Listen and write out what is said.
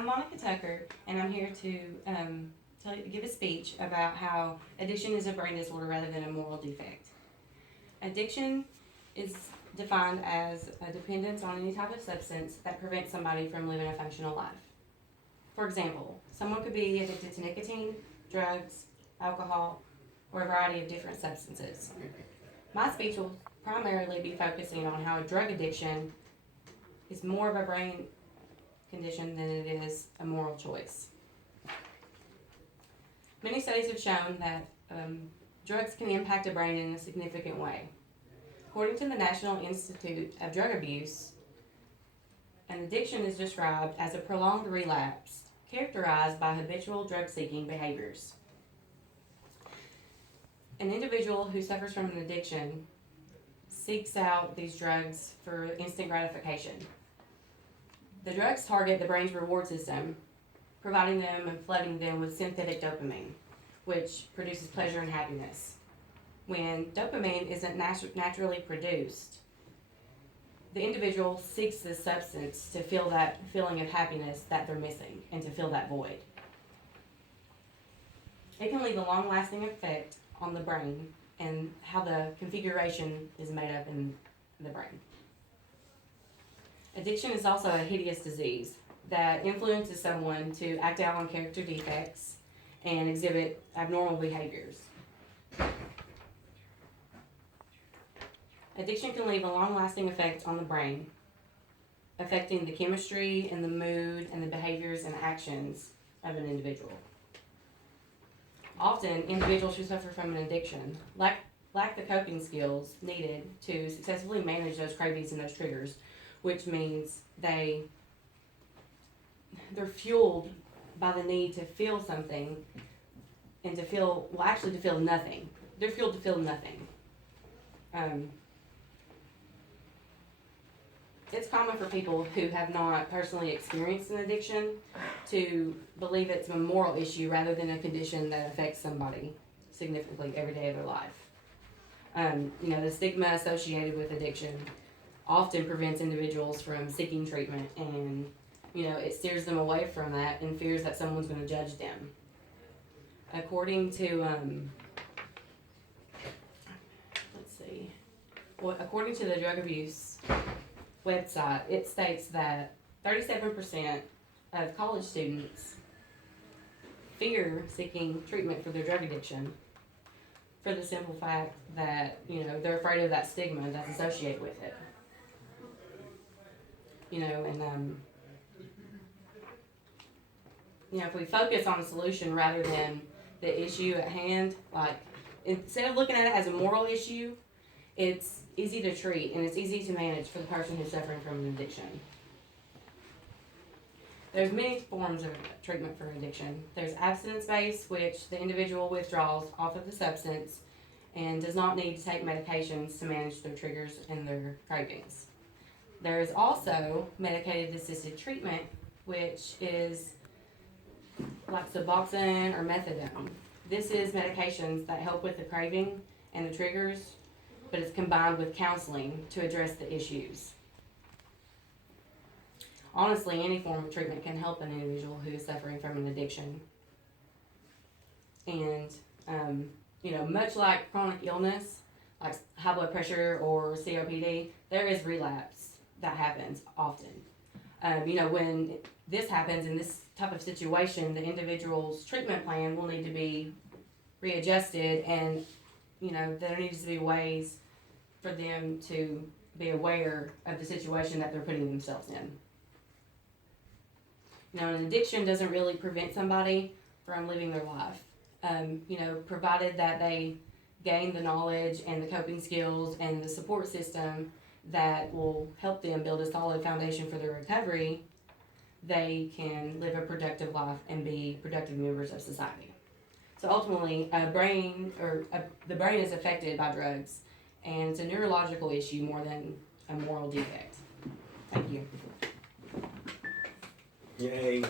I'm Monica Tucker, and I'm here to give a speech about how addiction is a brain disorder rather than a moral defect. Addiction is defined as a dependence on any type of substance that prevents somebody from living a functional life. For example, someone could be addicted to nicotine, drugs, alcohol, or a variety of different substances. My speech will primarily be focusing on how drug addiction is more of a brain condition than it is a moral choice. Many studies have shown that drugs can impact a brain in a significant way. According to the National Institute of Drug Abuse, an addiction is described as a prolonged relapse characterized by habitual drug-seeking behaviors. An individual who suffers from an addiction seeks out these drugs for instant gratification. The drugs target the brain's reward system, providing them and flooding them with synthetic dopamine, which produces pleasure and happiness. When dopamine isn't naturally produced, the individual seeks this substance to feel that feeling of happiness that they're missing and to fill that void. It can leave a long-lasting effect on the brain and how the configuration is made up in the brain. Addiction is also a hideous disease that influences someone to act out on character defects and exhibit abnormal behaviors. Addiction can leave a long-lasting effect on the brain, affecting the chemistry and the mood and the behaviors and actions of an individual. Often, individuals who suffer from an addiction lack the coping skills needed to successfully manage those cravings and those triggers, which means they're fueled by the need to feel something and to feel nothing. They're fueled to feel nothing. It's common for people who have not personally experienced an addiction to believe it's a moral issue rather than a condition that affects somebody significantly every day of their life. The stigma associated with addiction often prevents individuals from seeking treatment, and it steers them away from that and fears that someone's going to judge them. According to according to the drug abuse website, it states that 37% of college students fear seeking treatment for their drug addiction for the simple fact that they're afraid of that stigma that's associated with it. If we focus on a solution rather than the issue at hand, like instead of looking at it as a moral issue, it's easy to treat and it's easy to manage for the person who's suffering from an addiction. There's many forms of treatment for addiction. There's abstinence-based, which the individual withdraws off of the substance and does not need to take medications to manage their triggers and their cravings. There is also medicated assisted treatment, which is like Suboxone or methadone. This is medications that help with the craving and the triggers, but it's combined with counseling to address the issues. Honestly, any form of treatment can help an individual who is suffering from an addiction. And, much like chronic illness, like high blood pressure or COPD, there is relapse that happens often. When this happens in this type of situation, the individual's treatment plan will need to be readjusted, and there needs to be ways for them to be aware of the situation that they're putting themselves in. An addiction doesn't really prevent somebody from living their life. Provided that they gain the knowledge and the coping skills and the support system that will help them build a solid foundation for their recovery, they can live a productive life and be productive members of society. So ultimately, the brain is affected by drugs, and it's a neurological issue more than a moral defect. Thank you. Yay.